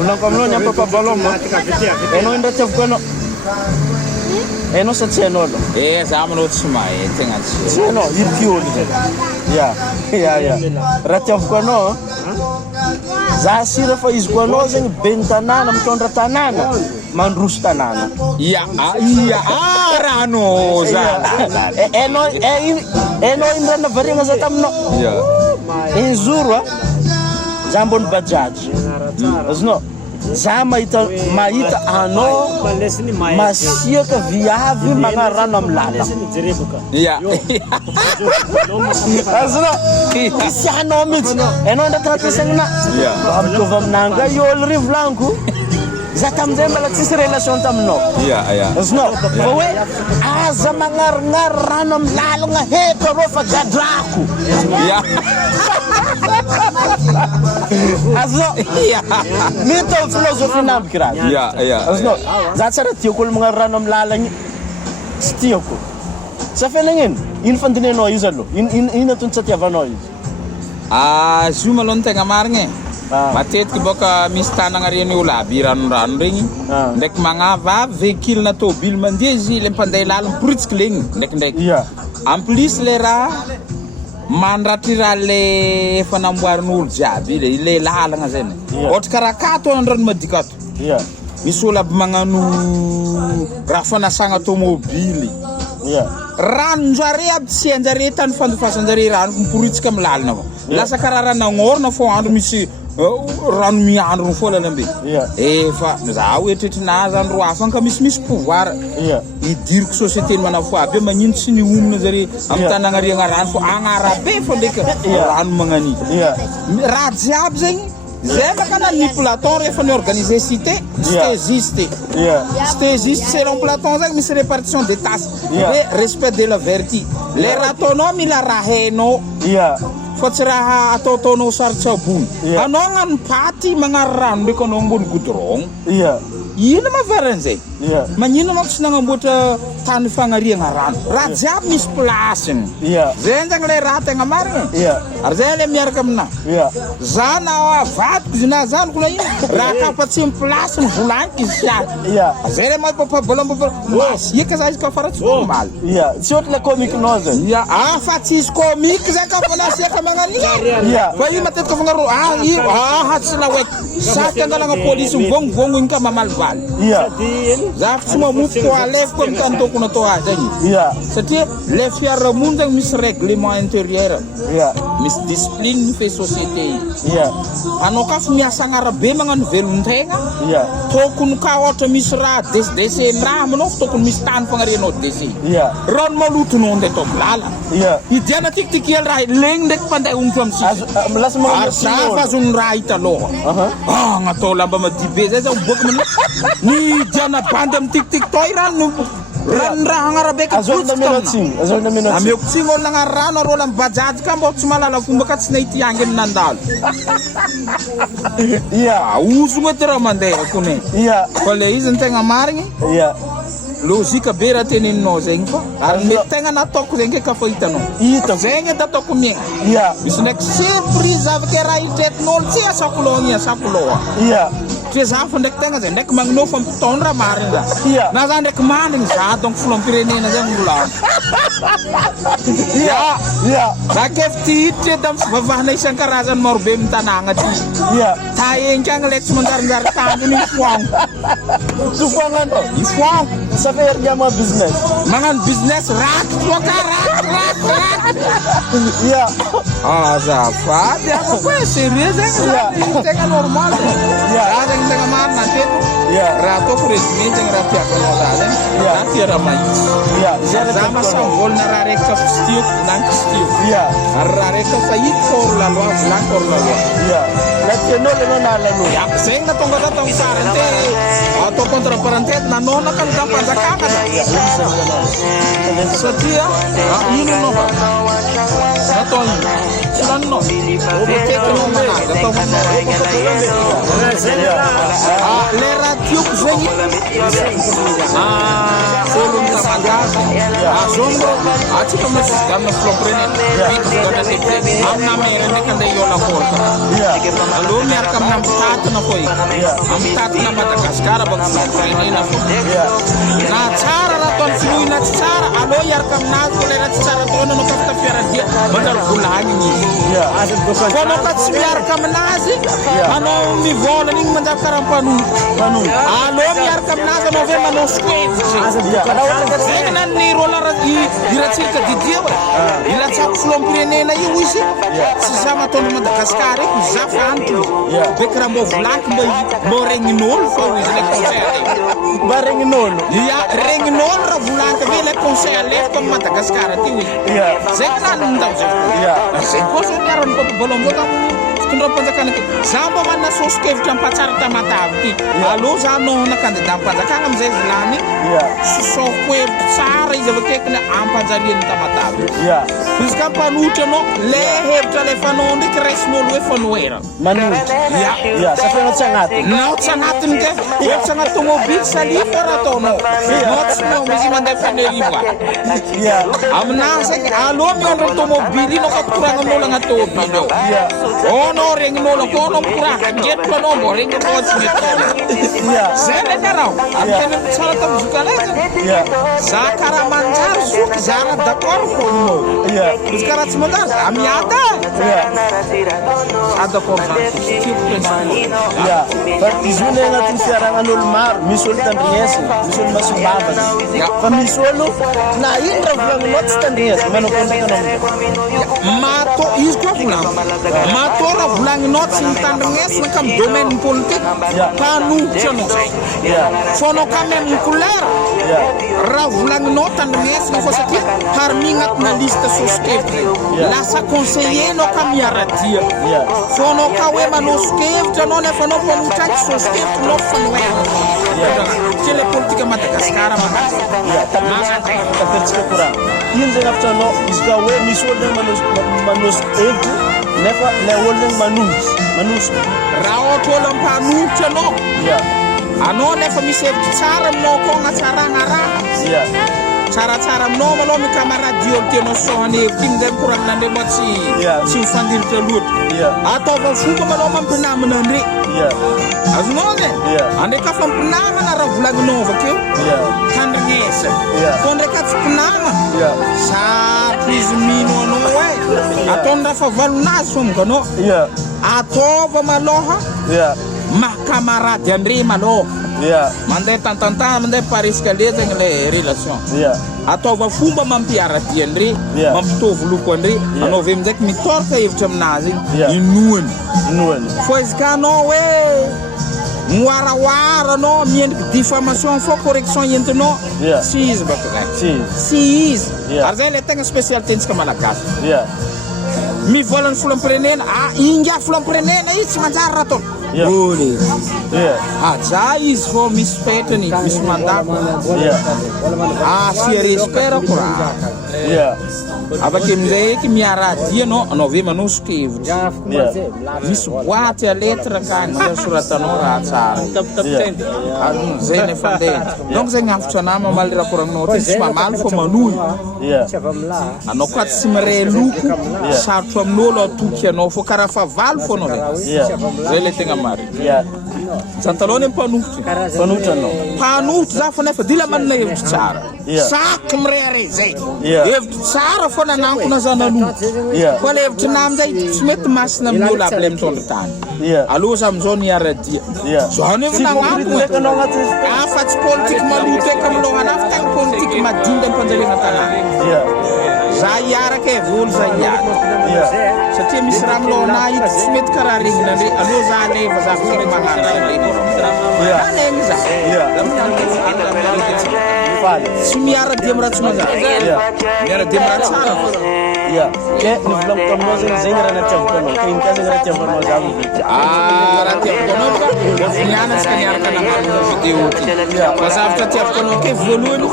volako aminao ny ampapabaloma anao indraty avoko anao anao sa tsy hainao aloha za manao tsy mahay tegna tsy hainao ity olo ya raha tiavoko anao za sira fa izy ko anao zegny ben'ny tanàna mitondra tanàna mandroso tanàna raha anao za hainao iny raha navariagna za taminao iny zoro za ambony bajaji azonao za mahita anao masiaka viavy magnarano amin'ny lala azonao isy anao mihitsy anao ndraky natisagna mitovy aminanga olo ry volaniko za tamin'izay mbola tsisy relation taminao azonao fa hoe aza magnarignary rano amin'ny lalagna heto arô fa gadrako azonao mitovy filôzofy nambiky raha azonao za tsy raha tiako olo magnary rano amin'ny lalagna tsy tiako sa fianagnino ino fandinenao izy aloha ino atony tsy atiavanao izy izy io malony tegna marigny matetiky boka misy tanagna reny olo aby ranorano regny ndraiky magnavavy véhicule na tôbily mandeha izy le mpandeha lala miporitsika legny ndraikindraiky en plus le raha mandratry raha le efa namboarin'olo jiaby le lalagna zany ohatra karaha kato andrano madika ato misy olo aby magnano raha fanasagna tômôbily ranon-jare aby tsy anjare tany fandofasan-jare rano miporitsika amin'ny lalana fa lasa karaha raha nagnôrona fô andro misy rano miandro fô lalambe efa za oetritrinazy andro hafa ka misy pouvoir idiriko société ny manafo aby magnino tsy ny omina zare amin'ny tanagna riagna rano fô agnarabe fô ndraiky rano magnanika raha jiaby zegny zay makana ny Platon rehefa ny organiser cité stésiste selon Platon zegny misy répartition des tâches et respect de la vertu le raha ataonao mila raha hainao fa tsy raha ataotaonao sarotsy abony anao agnano paty magnary rano ndraiky anao ambony goudron ino mahafaran'izay magnino manko tsy nagnamboatra tany fagnariagna rano raha jiaby misy placeny zay zegny le raha tegna marigny ary zay le miaraka amina za na vadiko izy na zanako na ino raha kafa tsy miplace ny volaniko izy zay le masiaka za izy ka fara tsy normal tsy ohatra le comiquenao zay fa tsy izy comique zay ka fa nasiaka magnan'io fa io matetika fagnaro tsy la hoe saky angalagna polisy mivongivongo iny ka mamaly za tsy mamofo ko alefiko amin'ny tany tokony atao azy agny satria le fiarahamony zegny misy règlement intérieur misy discipline ny fe société anao ka fa miasa agnarabe magnano velon-tegna tokony ka ohatra misy raha décès raha manao fa tokony misy tany fagnarianao décès rano malotonao nde atao lala idiana tikitiky ely raha legny ndraiky mpandeha omotra amin'ny fa azony raha hita aloha agnatao lamba madibe zay za miboaka mana ny diana bandy amin'ny tikitiky to rano raha agnarabe ka ameoko tsiny olo nagnary rano arô amin'ny bajaji ka mbo tsy mahalala fomba ka tsy nahity angeny nandalo ozogna ty raha mandeha kone fa le izy ny tegna marigny logika be raha teneninao zegny fa ary mety tegna nataoko zegny ka fa hitanao zegny edy ataoko miaigna misy ndraiky surprise avake raha hitretin'olo tsy asakoloha Tre za fa ndraiky tegna zay ndraiky magnano fa mitondra marigny za na za ndraiky manigny za donc filoam-pirenena zay mivolagno za kefy hiditra edy amin'ny fivavahana isan-karazany marobe amin'ny tanàgna ty taenky agny le tsy manjarinjary tany iny ifoagno ça fait rien ma business magnano business raty toka raty azafady ako koe sérieux zegny tegna normal zegny tegna marina teto raha ataoko résumé zegny raha tiavanao za zegny na tia raha mahitsy za masambolana raha raiky ka tsy tiako nanky tsy tiako ary raha raiky ka fahitiko hors la loi volaniko hors la loi na tianao le anao na alanao zegny natonga za tao sarany te atao contre parenthèse nanao nakany tampanjakana satria ino anao fa natao ino tsy laninao tekinao manazy atao le raha tiako zegny olo mitamandasa azongo atsika masisigamina filomprenena amina mera ndraiky andeha iolakôraka aloha miaraka amina mitady tatana foi. Am tatana Madagasikara bak firenena fo. Na tsara raha ataony filoina tsy tsara, aleo hiaraka aminazy fa lera tsy tsara ataony anao kafika fiaradia mandalo volany izy. Fa anao ka tsy miaraka aminazy, anao mivolana igny manjary karaha mpanohy. Aleo miaraka aminazy anao ve manao sohevitry. Zegny na ny rôla iratsiraka didia hoe. Ilatsako filoham-pirenena io izy, tsy za mataon'ny Madagasikara eky, za fa antony. Beky raha mbô volaky mbô regnin'olo fa izy le conseil alefako. Mba regnin'olo? Ia, regnin'olo raha volaky ve le conseil alefako amin'ny Madagasikara ty hoe. Zegny na nindao zegny. Zegny koa zao miarany bôlambô fitondram-panjakana ty. Za mba manana sosokevitra ampatsara tamatavy ty. Alô za nona candidat am-panjakana amizay volany sosoko hevitra tsara izy avy akekiny ampanjariany tamatavy. Izy ka mpanohitra anao, le hevitra alefanao ndraiky raisin'olo hoe fanoherana. Manohitra? Satria anao tsy agnatiny. Nao tsy agnatiny ke, hevitra agnaty tomobily salifa raha ataonao. Nao tsy nao izy mandeha fanerivo aminazy zegny, alô miondra tomobily ino ka koragna amin'olo agnaty tomobily ao. Anao regnin'olo akao anao mikoraka, ngetro anao mbô regnin'olo tsy mety. Zay le narao, amin'ny tena tsara tamizokana zegny. Za karaha manjary zoky, za raha d'accord fô aminao. Izy karaha tsy manjary, za miada. Za d'accord zany, tiako principe. Fa izy io le agnatin'ny fiaragnan'olo maro, misy olo tandrinesiny, misy olo masombavany. Fa misy olo na ino raha volagninao tsy tandrinesiny, manao koa ndraiky anao. Mato, izy koa volagno. Mato raha volagninao tsy mitandrinesina ka amin'ny domaine politique, mpanohitra anao zay. Fa anao ka même couleur, raha volagninao tandrinesina fa satria parmi agnatina liste sosokevitra lasa conseiller anao ka miaradia. Fa anao ka hoe manao sokevitra anao nefa anao mpanohitra aky sosokevitra anao fanoherana. Ty le politique Madagasikara manao. Taperitsika koragna. Ino zay lavitra anao, izy ka hoe misy olo manosoko hevitra nefa le olo zegny manohitra. Raha ohatra olo ampanohitra anao, anao nefa misy hevitra tsara aminao koa agnatsarana raha. Tsaratsara aminao malao micamarady olo tianao sohany hevitra igny zay mikoragna andre mba tsy mifandiritra loatra. Ataova fomba malao mampinamana andre. Azonao zay? Andre ka fa mpinamana raha volagninao avakeo, tandrignesa. Fa ndraika tsy mpinamana, sarotra izy mino anao hoe. Ataony raha fa valonazy fomba anao. Ataova maloha macamarady andre maloha. Mandeha tantantana, mandeha par escalier zegny le relation. Ataova fomba mampiaradia andre, mampitovy loko andre, anao ve amin'izay mitoraka hevitra aminazy igny, inoany. Fa izy ka anao hoe moaraoara anao miendriky diffamation fô correction entinao, tsy izy bako zay. Tsy izy. Ary zay le tegna spécialiténtsika malagasy. Mivolagny filoham-pirenena, inga filoham-pirenena io tsy manjary raha ataony. Ôle. Aja izy fô misy fetrany, misy mandako. Asia respect raha koraha. Avake amin'izay eky miaradia anao ve manosoko hevitra. Misy boîte à lettres kany soratanao raha tsara. Zay nefa andeha. Donc zegny hafitra anao mamaly raha koragnanao ty tsy mamaly fa manohy. Anao koa tsy miray loko, sarotra amin'olo atoky anao fô karaha fa valy fô anao zay. Zay le tegna marina. Zantaloha mpanohitra. Mpanohitra anao. Mpanohitra za fa nefa dila manana hevitra tsara. Saky mirere zay. Hevitra tsara fô nananko na za nanohitra. Fa le hevitra na amizay tsy mety masina amin'olo aby le mitondra tany. Alô za amizao niaradia. Zany efa nagnampo. Fa tsy politique maloto eky amilohana fa tegna politique madinga ampanjariana tanàna. Za hiaraka e volo za hiaraka. Satria misy raha amilohana ito tsy mety karaha regnina andre. Alô za aleva za fire magnano anegny za. Tsy miaradia amin'ny raha tsy manjary. Miaradia amin'ny raha tsara. Ke nivolaniko aminao zegny raha natiavako anao. Ke iny ka zegny raha tiavanao za mividy. Raha tiavako anao ka finianasika niaraka namanana vidéo ty. Fa zavatra tiavako anao ke voalohany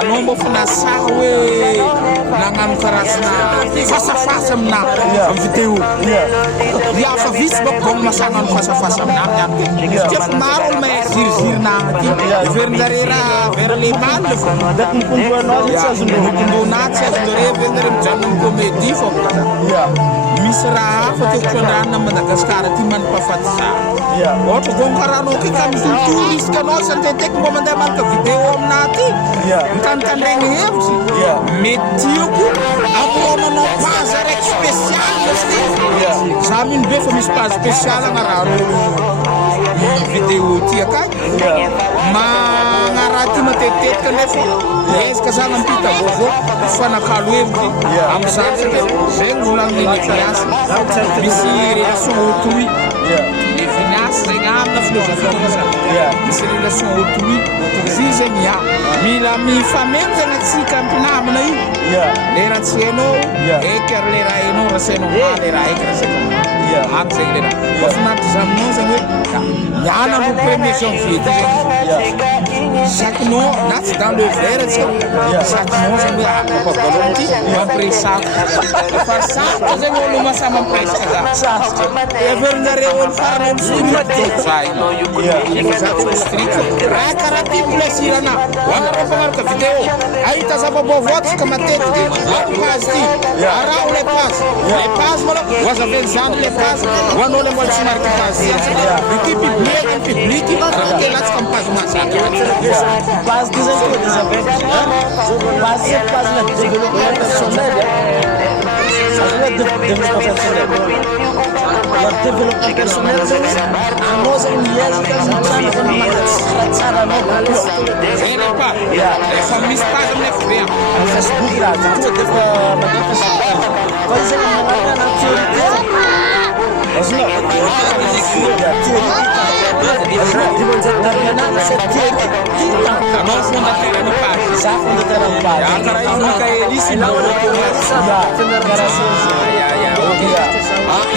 anao mbô fa nasaha hoe nagnano karazana fasafasa aminahy amin'ny vidéo. Fa vitsy bako bôngo masagnano fasafasa aminahy. Satria fa maro olo mahay zirizirinah ty. Iverinjare raha vers les mâles fô. Ndraiky mikondoanao zegny tsy azondreo. Mikondona tsy azondreo, vendreo mijanona amin'ny comédie fô. misy raha hafa teokondrana Madagasikara ty manipahafaty za. Ohatra gonkaranao ty ka mitolotolo riskanao santeteky mba mandeha malaka vidéo aminaty mitantandregny hevitry mety tiako amoronanao page araiky spécial za mino be fa misy page spécial agnarano vidéo ty akagny magnaraha ty matetetika nefa ezaka za nampita vaovao fanakalo hevitry amizany satria zegny volagny leviasy misy relation autrui leviasy zegny amina filosofie zany misy relation autrui zy zegny mila mifameno zegny atsika ampinamina io lera tsy hainao eky ary le raha hainao rasainao le raha eky rasainao agny zegny le raha mafinaritra za aminao zegny hoe miana alo premier janvier ty zegny chaque nom na tsy dans le verre chaque nom zegny hoe mampabalôny ty mampiresaka efa sarotra zegny olo masama mampiresaka za everinareo olo farany olo za tsy strict raha karaha ty plaisir ana hoanareo fagnaraka vidéo ahita zava-baovao tsika matetiky page ty arao le page malo hoazaveny zany le page hoanao le mbola tsy mariky page ty public raha telatsika amy page masaka base des infos des aveugles, base cette base là de développement personnel, ça veut dire développement personnel. Le développement personnel, c'est nous on y est, c'est pas, ça mise pas de neuf rien. Facebook là, tout est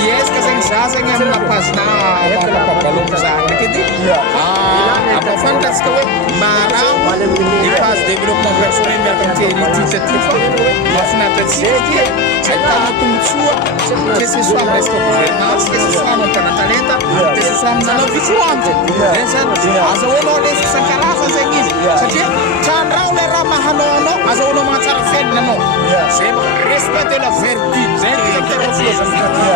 yes, kasi sa nga napas na mapapalong sa akin kiti. Apa fantas ko marang ipas development personal meron charity sa tipo. Mas natatsi sa tama tumutsuwa. Kasi sa resto governas, kasi sa mga talenta, kasi sa mga visuante. Then asa ulo les sa kalafa sa ngis. Sa tiya chandraw le ramahanono asa ulo mga tsarafen na no. Seba respecte la vertu.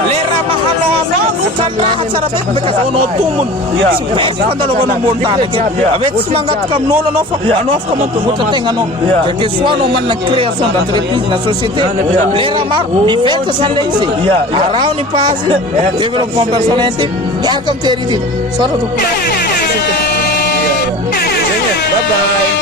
Le ramahanono chandraw tsara bet bekas ono tumun. Spek pandalo no montana ke. Avec semangat kam nolo no fa ano af kam tumuta tenga no. Que soit no man na création d'entreprise na société. Le ramar mi fait ça laisser. Arao ni pas développement personnel ya comme territoire. Sorto. Bye bye.